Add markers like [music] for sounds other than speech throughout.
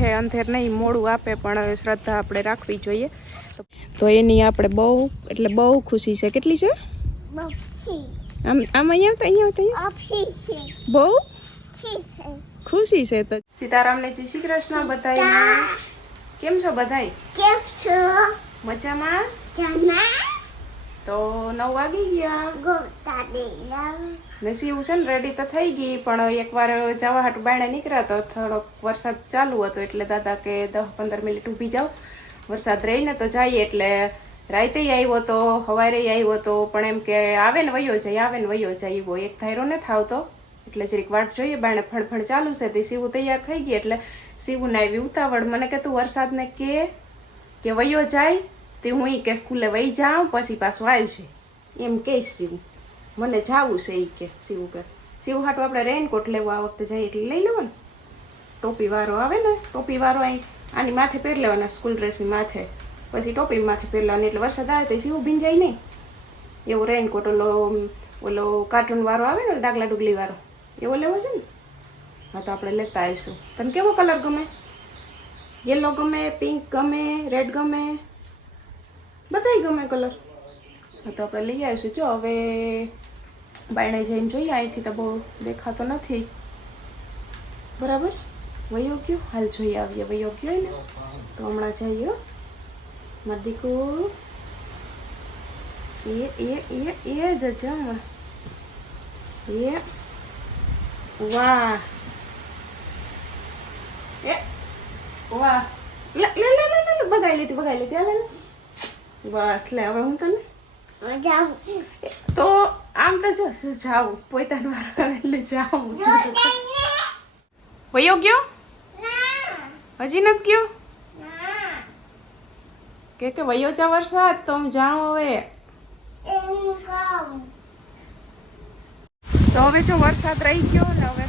હે અંધેર નહીં મોડું આપે પણ શ્રદ્ધા આપણે રાખવી જોઈએ. તો એની આપણે બહુ એટલે બહુ ખુશી છે. કેટલી છે? આમ આમ અહીંયા આવતા અહીંયા આવતા બહુ? ખુશી છે તો. સીતારામને જય શ્રી કૃષ્ણ બધાય કેમ છો બધાય? મજામાં? તો નવ વાગી ગયા. ને સીવું છે ને રેડી તો થઈ ગઈ, પણ એકવાર જવા હાટું બાયણે નીકળ્યા તો થોડોક વરસાદ ચાલુ હતો એટલે દાદા કે દસ પંદર મિનિટ ઊભી જાઓ. વરસાદ રહીને તો જઈએ એટલે રાતે આવ્યો તો સવારે આવ્યો તો, પણ એમ કે આવે ને વયો જાય, આવે ને વયો જાય એવો એક થાયરો ને થાવતો એટલે જરીક વાટ જોઈએ, બાયણે ફળફળ ચાલુ છે, તે સીવું તૈયાર થઈ ગઈ એટલે સીવું ને આવી ઉતાવળ. મને કે, તું વરસાદને કે કે વયો જાય? તે હું કે, સ્કૂલે વહી જાઉં, પછી પાછું આવ્યું છે એમ કહીશ સીવું મને જાવું છે એ કે સીવું કે શિવ હાટું આપણે રેનકોટ લેવું વખતે જઈએ એટલે લઈ લેવો ને. ટોપી વાળો આવે ને, ટોપી વાળો અહીં આની માથે પહેરી લેવાના સ્કૂલ ડ્રેસની માથે. પછી ટોપી માથે પહેરવાની એટલે વરસાદ આવે તો શિવ ભીંજાય નહીં. એવો રેનકોટ ઓલો ઓલો કાર્ટૂન વાળો આવે ને, ડાગલા ડુગલી વાળો એવો લેવો છે ને. હા તો આપણે લેતા આવીશું. તને કેવો કલર ગમે? યલો ગમે પિંક ગમે રેડ ગમે? બધાય ગમે કલર હા તો આપણે લઈ આવીશું. જો હવે બાયણે જઈને જોઈએ અહીંથી તો બહુ દેખાતો નથી. બરાબર? વયો ગયો? હાલ જોઈ આવીએ. વયો ગયો ને તો હમણાં જઈએ હો. એ એ એ એ જ છે એ વાહ. એ વાહ. લે લે લે લે લે બગાઈ લીધી બગાઈ લીધી. ને બસ લે હવે હું તને? તો આમ તો જો શું જાવું પોતાનો વાર એટલે જાવું વયો ગયો? હજી નથી ગયો? કે કે વયો જા વરસાદ તો હું જાઉં હવે. તો હવે જો વરસાદ રહી ગયો ને હવે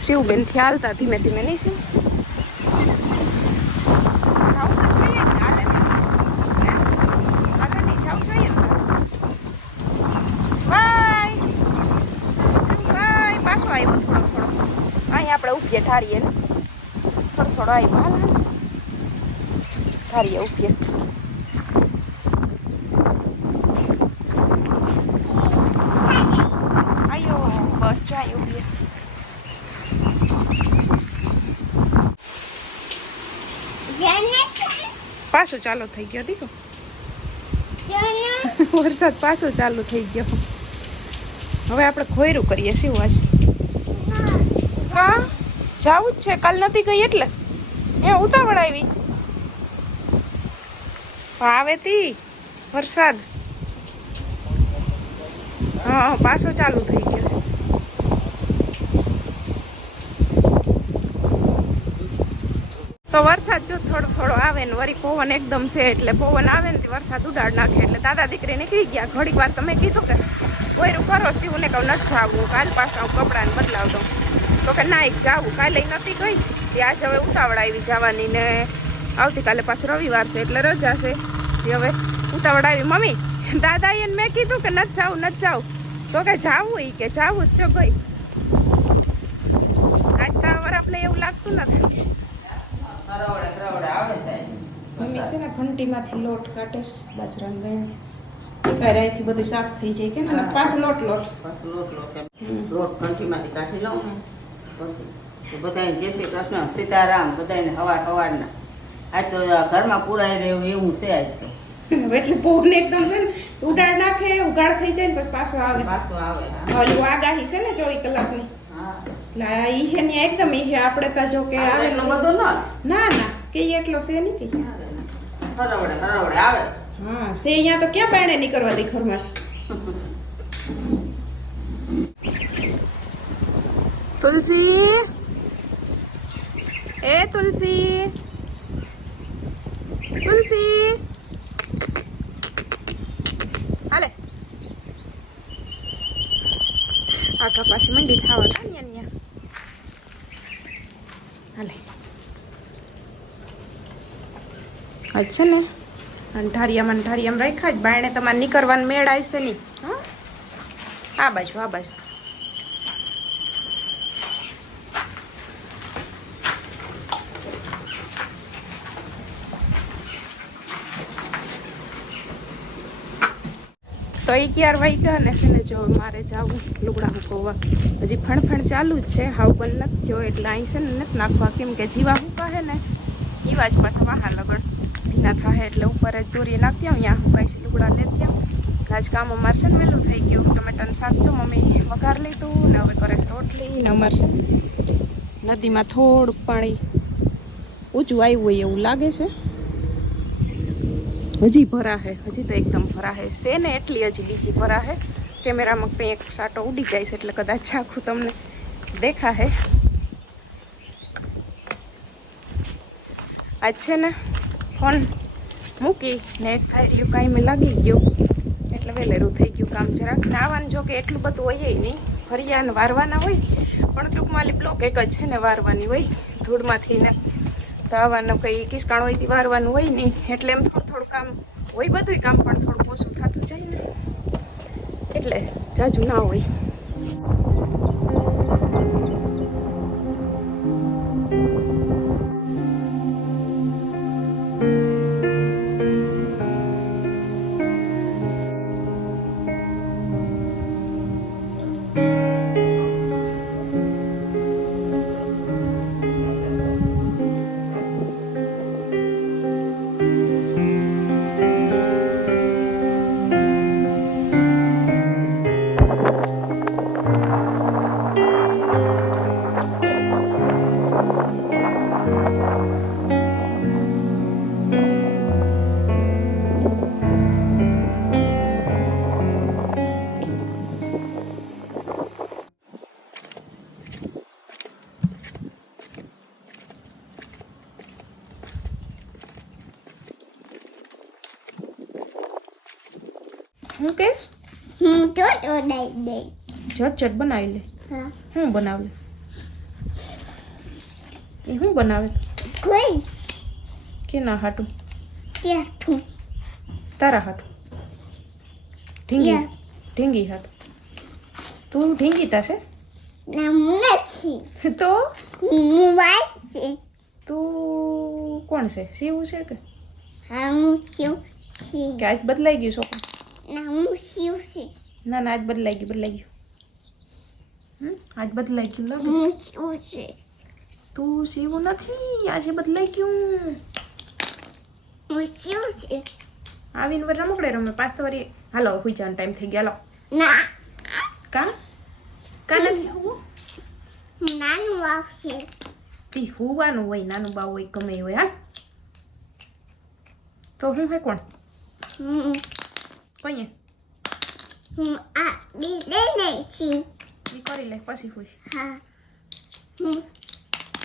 શિવબેનથી હાલતા ધીમે ધીમે નહીં શિવ જાવું તો જોઈએ ને, હાલે ને. હે? હાલે નહીં, જાવું જોઈએ ને. બાય શિવ બાય પાછો આવ્યો થોડો થોડો ઉભીએ ધારીએ ને થોડો થોડો આવ્યો હાલ. ધારીએ ઉભીએ. આવ્યો બસ જો ઉભીએ. પાછો ચાલુ થઈ ગયો દીકો વરસાદ પાછો ચાલુ થઈ ગયો. હવે આપણે ખોયરું કરીએ શું કા જાવું જ છે. કાલ નથી ગઈ એટલે? એ ઉતાવળ આવી. આવે તી. વરસાદ. હા, પાછો ચાલુ થઈ ગયો. તો વરસાદ જો થોડો થોડો આવે ને વળી પવન એકદમ છે એટલે પવન આવે ને, વરસાદ ઉડાડ નાખે એટલે દાદા દીકરી નીકળી ગયા. ઘડીક વાર તમે કીધું કે કોયરું કરો, શિવને કહું, નથી આવવું કાલ પાછા હું કપડાને બદલાવ દઉં. તો કે ના એક જાવું. કાલે નથી ગઈ. તે આજે હવે ઉતાવળ આવી જવાની ને આવતીકાલે પાછું રવિવાર છે એટલે રજા છે. તે હવે ઉતાવળ આવી. મમ્મી દાદાએ એને મેં કીધું કે નથી જાવું નથી જાવું. તો કે જાવું ઈ કે જાવું જ છો ભાઈ. આજ તો આપણે એવું લાગતું નથી. મમ્મી છે ને ઘંટીમાંથી લોટ કાઢે બાજરાને બાજરાનો દહીં. એકાય રાયથી બધું સાફ થઈ જાય કે પાછું લોટ લોટ. લોટ લોટ લોટ ઘંટીમાંથી કાઢી લઉં ને. તો બધાને જય શ્રી કૃષ્ણ સીતારામ બધાને હવાર હવારના. આજ તો ઘરમાં પુરાઈ રહ્યું એવું છે આજ તો. એટલે પવન એકદમ છે ને ઉડાડ નાખે ઉગાડ થઈ જાય ને પછી પાછો આવે. પાછો આવે હા. ઓલું આગાહી છે ને ચોવીસ કલાકની. હા. એટલે આ છે ને એકદમ ઈહે આપણે તો જો કે આવે એટલો બધો ન ના ના કે ઈ એટલો છે નહીં કે હરવડે હરવડે આવે. હા છે અહીંયા તો ક્યાં બાયણે નીકળવા દે ઘરમાંથી [laughs] તુલસી? એ તુલસી. તુલસી. હાલે. આખા પાછી મંડી ખાવા હતા ન્યા ન્યા હાલે. છે ને અંધારિયામાં અંધારિયામાં રાખ્યા જ. બાયણે તમારે નીકળવાનું મેળ આવશે નહીં. હા? આ બાજુ આ બાજુ. અગિયાર વાગ્યા ને છે ને જો મારે જવું લુગડા મૂકવા. હજી ફણફણ ચાલુ જ છે, હાવ પણ નથી થયો. એટલે અહીં છે ને નથી નાખવા. કેમ કે જીવા હુકા હે ને એવા જ પાછા વાહા લગણ ભીના થાય એટલે ઉપર જ દોરી નાખતી આવું. ત્યાં હુકાય છે લુગડા લેતી આવું આજ કામ અમારે છે ને વહેલું થઈ ગયું. ટમેટાનું શાક જો મમ્મી વઘાર લીધું ને હવે કરે રોટલી ને અમારે છે નદીમાં થોડુંક પાણી ઊંચું આવ્યું હોય એવું લાગે છે. હજી ભરા હે, હજી તો એકદમ ભરા હે. છે ને એટલી હજી બીજી ભરા હે. કેમેરામાં કંઈ એક સાટો ઉડી જાય છે એટલે કદાચ આખું તમને દેખા હે આજ છે ને ફોન મૂકી ને એક થાય કાંઈ લાગી ગયું. એટલે વહેલેરું થઈ ગયું કામ જરાક. નાવાનું જો કે એટલું બધું હોય નહીં. ફરિયાને વારવાના હોય. પણ ટૂંકમાં બ્લોક એક જ છે ને વારવાની હોય ધૂળમાંથી ને. તો આવવાનું કંઈ કિસકાણ હોય તે વારવાનું હોય નહીં. એટલે એમ થોડું હોય બધું કામ પણ થોડું ઓછું થતું જાય ને. એટલે જાજુ ના હોય. ઝટ ઝટ બનાવી લે. હા. બનાવે? એ હું બનાવે? કે ના હાટું? તારા હાટું. ઢીંગી. ઢીંગી હાટું. તું ઢીંગી તાશે? તો? મોબાઈલ છે. તું કોણ છે? શિવ છે કે? હા શિવ છે. કે આજ બદલાઈ ગયું છોકરું? ના હું શિવ છે. ના ના આજ બદલાઈ ગયું બદલાઈ ગયું. આજ બદલાઈ ગયું લાગે હું શિવ છે તું શિવ નથી આજે બદલાઈ ગયું હું શિવ છે આવીને વર રમકડે રમે પાછ તો વળી હાલો હુઈ જવાનો ટાઈમ થઈ ગયો હાલો ના કા કા નથી હોવું હું નાનું આવશે તી હોવાનું હોય નાનું બાવ હોય ગમે એ હોય હા તો હું હે કોણ હું કહીએ હું આ બીડે નહીં છી એ કરી લે પછી હોય હા હું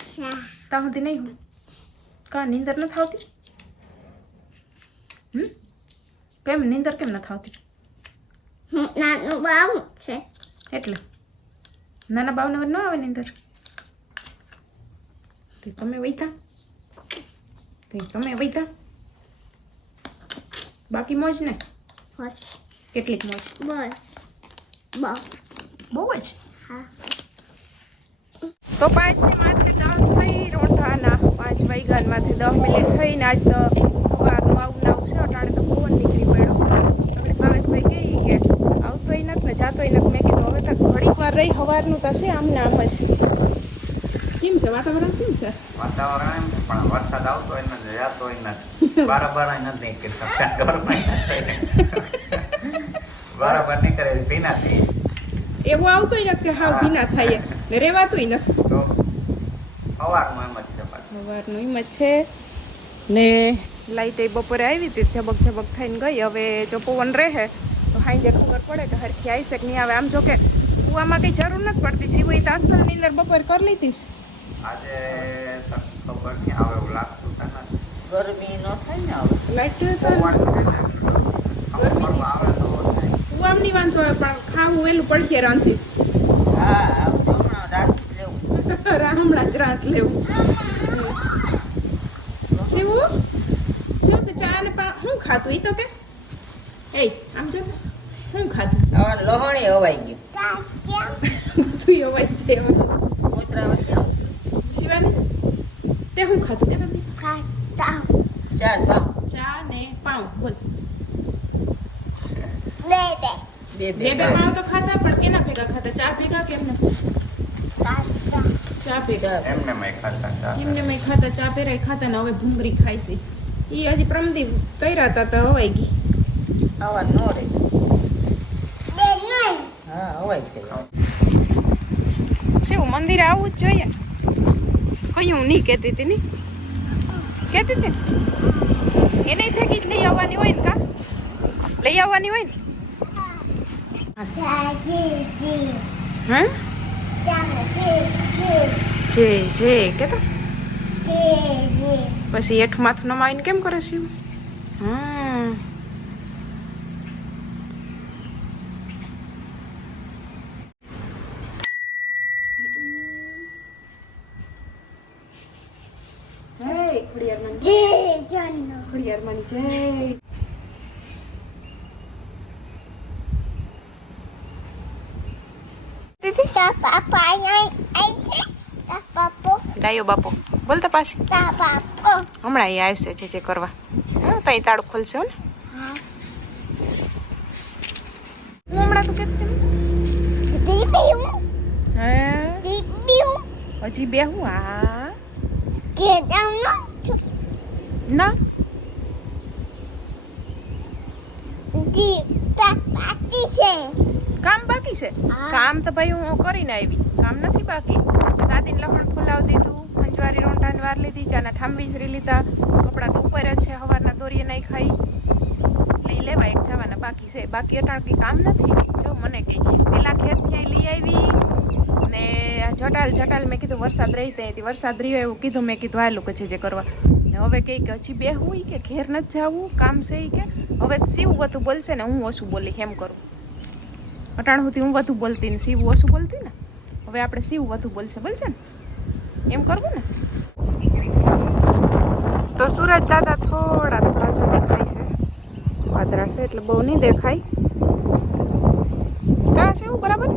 સા ત્યાં સુધી નહીં હું કા નીંદર નથી આવતી હમ કેમ નીંદર કેમ નથી આવતી નાનું બાવ છે એટલે નાના બાવને ન આવે નીંદર તે તમે વૈતા તે તમે વૈતા બાકી મોજ ને બસ કેટલીક મોજ બસ બસ બહુ જ. તો પાંચ ને માથે દસ થઈ રોંઢાના પાંચ વાગ્યા માથે દસ મિનિટ થઈને આજ તો સવારનું આવું ને છે અટાણે તો પવન નીકળી પડ્યો. આપણે ભાવેશભાઈ કહીએ કે આવતોય નથી ને જાતોય નથી. મેં કીધું હવે તો ઘડીક વાર રહી સવારનું તો છે આમ ને આમ જ. કેમ છે? વાતાવરણ કેમ છે? વાતાવરણ એમ પણ વરસાદ આવતો હોય ને જતો હોય નથી. બરાબર નથી કે બરાબર નીકળે ભીના થઈ એવું આવતોય નથી કે હાવ ભીના થાય ને રહેવાતુંય નથી સવારનું એમ જ છે સવારનું એમ જ છે. ને લાઈટ એ બપોરે આવી હતી ઝબક ઝબક થઈને ગઈ. હવે જો પવન રહે તો હાઈ ખબર પડે કે હરખી આવી શકે કે નહીં આવે. આમ જો કે કુવામાં કંઈ જરૂર નથી પડતી. સિવાય તો અસલની અંદર બપોર કરી લીધી છે આજે ખબર નહીં આવે એવું લાગતું તો ગરમી ન થાય ને હવે. લાઈટ તો પવન છે ને, વાંધો આવે પણ ખાવું વેલું પડખે રાંધી. હા [laughs] આવજો જ જ રાત લેવું. શિવું શું તો ચા ને પા શું ખાતું એ તો કે? એ આમ જો હું ખાતું લોહણી હવાઈ ગયું બધું અવાજ છે શિવાની? તે શું ખાતું તે ચા ચા ચા ને પાઉં બોલ. બે બે બે બે બે તો ખાતા પણ કેના ભેગા ખાતા ચા ભેગા કેમ ને ચા ભેગા. એમને મેં ખાતા ચા. એમને મેં ખાતા ચા પેરાય ખાતા ને હવે ભૂંગળી ખાય છે. એ હજી પ્રમદીપ કર્યા હતા તો હવાઈ ગઈ. હવા નો રે હા હવાય છે શું મંદિરે આવવું જ જોઈએ? કયું નહીં કહેતી હતી નહીં કહેતી હતી? એને ફેંકી જ લઈ આવવાની હોય ને કા? લઈ આવવાની હોય ને? જી જી હા ચાલો જી જી જે જે કેતો જી જી પછી હેઠું માથું નમાવીને કેમ કરે છે એવું? હા જય ખોડિયારમાં જી જાનો ખોડિયારમાંની જય તા પાપા આઈ છે તા પાપો ડાયો બાપો. બોલતા પાછી. તા પાપો હમણાં એ આવશે છે જે કરવા. હા તઈ તાળું ખોલશે હો ને. હા. હું હમણાં તો હતી દીપીયું ને. હે? દીપીયું હજી બે હું? આ કે જાનો ના જી તા પાતી છે. કામ બાકી છે? કામ તો ભાઈ હું કરીને આવી. કામ નથી બાકી. જો દાદીને લખણ ફોલાવી દીધું પંચવારી રોંટાને વાર લીધી ચાના ઠાંબી શ્રી લીધા કપડાં તો ઉપર જ છે સવારના દોરીએ નહીં ખાઈ. એટલે ઈ લેવા એક જવાના બાકી છે. બાકી અટાણ કંઈ કામ નથી. જો મને કે પેલા ખેતથી અહીં લઈ આવી. ને જટાલ જટાલ મેં કીધું વરસાદ રહી ત્યાંથી વરસાદ રહ્યો એવું કીધું. મેં કીધું આ લોકો છે જે કરવા. ને હવે કે હજી બે હું કે ઘેર નથી જવું કામ છે કે. હવે શિવ બધું બોલશે ને હું ઓછું બોલી એમ કરું. અટાણ સુધી હું વધુ બોલતી ને શિવ ઓછું બોલતી ને? હવે આપણે શિવ વધુ બોલશે બોલશે ને? એમ કરવું ને? તો સુરજ દાદા થોડા બાજુ દેખાય છે. વાદરા છે એટલે બહુ નહીં દેખાય. કા છે એવું બરાબર?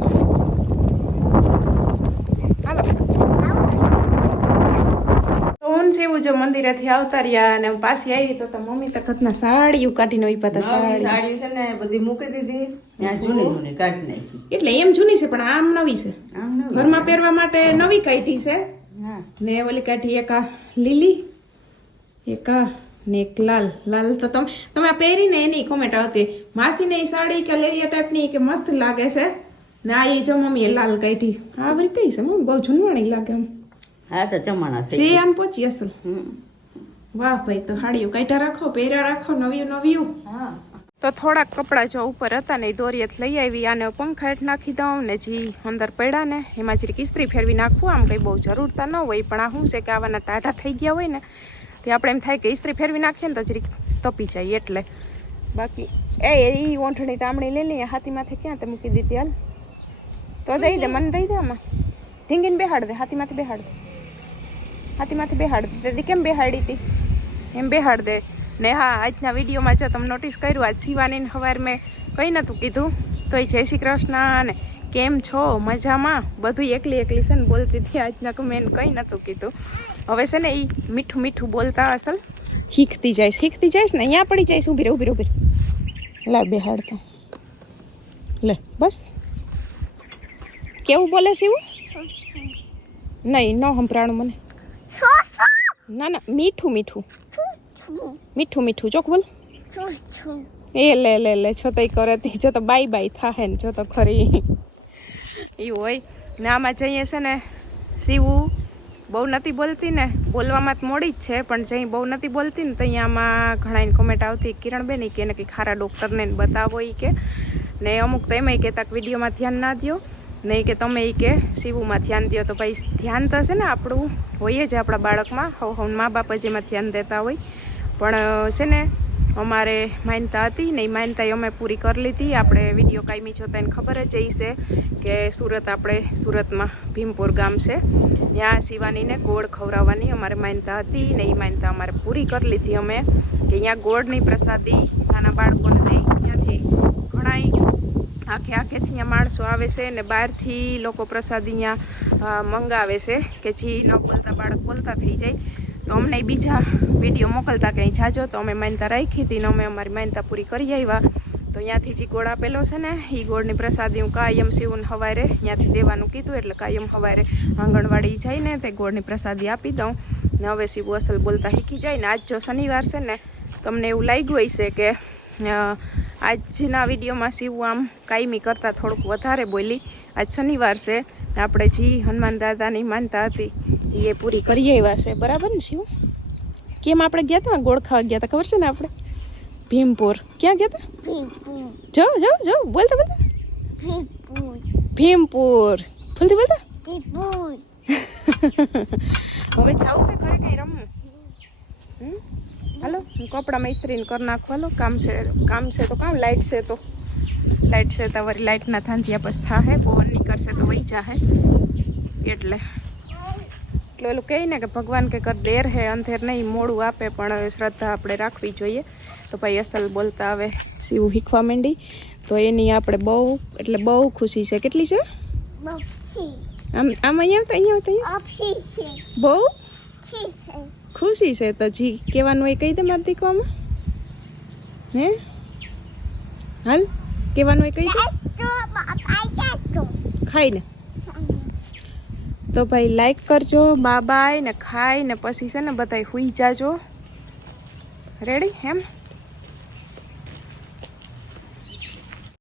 હાલો. એવું જો મંદિરેથી આવતા રહ્યા અને પાછી આવી તો મમ્મી તો કતના સાડીઓ કાઢીને ઊભા પાતા સાડી. સાડી છે ને બધી મૂકી દીધી. ત્યાં જૂની જૂની કાઢી નાખી. એટલે એમ જૂની છે પણ આમ નવી છે. આમ નવી. ઘરમાં પહેરવા માટે નવી કાઢી છે. ને ઓલી કાઢી એક આ લીલી એક આ ને એક લાલ. લાલ તો તમે તમે પહેરીને એની કોમેન્ટ આવતી માસીને એ સાડી કે લેરિયા ટાઈપની કે મસ્ત લાગે છે. ને આ એ જો મમ્મીએ લાલ કાઢી. આ વળી કઈ છે મમ્મી? બહુ જૂનવાણી લાગે આમ. હા તો જમાના છે આમ પહોંચી અસલ વાહ ભાઈ તો હાડીઓ કાઢ્યા રાખો પહેર્યા રાખો નવ્યું નવ્યું. હા. તો થોડાક કપડાં જો ઉપર હતા ને એ દોરીએ લઈ આવી આને પંખા હેઠ નાખી દઉં ને જે અંદર પડ્યા ને એમાં જરીક ઇસ્ત્રી ફેરવી નાખવું આમ કંઈ બહુ જરૂરતા ન હોય પણ આ શું છે કે આવાના ટાઢા થઈ ગયા હોય ને તે આપણે એમ થાય કે ઇસ્ત્રી ફેરવી નાખીએ ને તો જરીક તપી જાય એટલે. બાકી એ એ ઓંઠણી તામણી લઈ લઈએ હાથીમાંથી ક્યાં તે મૂકી દીધી હાલ? તો દઈ દે મને દઈ દે આમાં. ઢીંગીને બેહાડ દે હાથીમાંથી બેહાડ દે. હાથીમાંથી બેહાડ બે તે દીધી કેમ બેહાડી હતી? એમ બેહાડ દે ને હા આજના વિડીયોમાં જો તમે નોટિસ કર્યું આજ શિવાનીને સવાર મેં કંઈ નહોતું કીધું. તો એ જય શ્રી કૃષ્ણ અને કેમ છો? મજામાં? બધું એકલી એકલી છે ને બોલતી હતી. આજના મેં કંઈ નહોતું કીધું. હવે છે ને એ મીઠું મીઠું બોલતા અસલ શીખતી જઈશ શીખતી જઈશ ને અહીંયા પડી જઈશ ઊભી ઊભી ઊભી લા બેહાડ તો લે બસ. કેવું બોલે છે એવું નહીં ન સંભળાણું મને. ના ના મીઠું મીઠું. મીઠું. મીઠું ચોક બોલ. એ લે લે લે છો તો કરે તી જો તો બાય બાય થાહે ને જો તો ખરી. એ હોય. ને આમાં જઈએ છે ને સીવું બહુ નથી બોલતી ને બોલવામાં તો મોડી જ છે પણ જઈ બહુ નથી બોલતી ને તો અહીંયામાં ઘણા કોમેન્ટ આવતી કિરણબેન કે એને કંઈ ખારા ડૉક્ટરને બતાવો એ કે. ને અમુક તો એમાંય કહેતા વિડીયોમાં ધ્યાન ના દો નહીં કે તમે એ કે, શિવુમાં ધ્યાન દો તો ભાઈ ધ્યાન છે ને આપણું હોઈએ જ આપણા બાળકમાં, હવ હવ મા બાપ જ એમાં ધ્યાન દેતા હોય. પણ છે ને, અમારે માન્યતા હતી ને એ અમે પૂરી કરી લીધી. આપણે વીડિયો કાયમી જોતા એને ખબર જ છે કે સુરત આપણે, સુરતમાં ભીમપુર ગામ છે. ત્યાં શિવાનીને ગોળ ખવડાવવાની અમારે માન્યતા હતી ને એ માન્યતા અમારે પૂરી કરી લીધી અમે. કે અહીંયા ગોળની પ્રસાદી નાના બાળકોને દઈ. આખે આખેથી અહીંયા માણસો આવે છે ને બહારથી લોકો પ્રસાદી અહીંયા મંગાવે છે કે જે ન બોલતા બાળક બોલતા થઈ જાય. તો અમને બીજા વીડિયો મોકલતા કંઈ જાજો. તો અમે માન્યતા રાખી હતી ને અમે અમારી માન્યતા પૂરી કરી આવ્યા. તો ત્યાંથી જે ગોળ આપેલો છે ને એ ગોળની પ્રસાદી હું કાયમ શિવને હવારે ત્યાંથી દેવાનું કીધું એટલે કાયમ હવારે આંગણવાડી જઈને તે ગોળની પ્રસાદી આપી દઉં. ને હવે શિવ અસલ બોલતા શીખી જાય ને આજ જો શનિવાર છે ને, તમને એવું લાગ્યું હશે કે આજના વિડીયોમાં શિવ આમ કાયમી કરતાં થોડુંક વધારે બોલી. આજ શનિવાર છે આપણે જે હનુમાન દાદાની માનતા હતી એ પૂરી કરી આવ્યા છે. બરાબર ને શિવ? કેમ આપણે ગયા હતા ગોળ ખાવા ગયા હતા ખબર છે ને આપણે? ભીમપુર. ક્યાં ગયા હતા જો જો જો બોલતા બોલતા. ભીમપુર. ફૂલથી બોલતા [laughs] હવે જાવું છે ઘરે કઈ રમવું? હાલો હું કપડામાં ઇસ્ત્રીને કરી નાખું. હાલો કામ છે કામ છે તો કામ લાઇટ છે તો. લાઇટ છે તો વળી લાઇટના થાંતિયા પછી થાહે પવન નીકળશે તો વહી જાહે. એટલે. એટલે ઓલું કહે ને કે ભગવાન કે કર દેર હે અંધેર નહીં મોડું આપે પણ શ્રદ્ધા આપણે રાખવી જોઈએ. તો ભાઈ અસલ બોલતા આવે શિવ શીખવા માંડી. તો એની આપણે બહુ એટલે બહુ ખુશી છે. કેટલી છે? આમ આમ અહીંયા આવતા અહીંયા છે. બહુ? ખુશી છે તો જી કહેવાનું એ કહી દે મારા દીકવામાં હે? હાલ, કહેવાનું એ કહી દે. ખાઈને તો ભાઈ લાઈક કરજો બાબાય ને ખાઈ ને પછી છે ને બધાય હુઈ જાજો. રેડી એમ?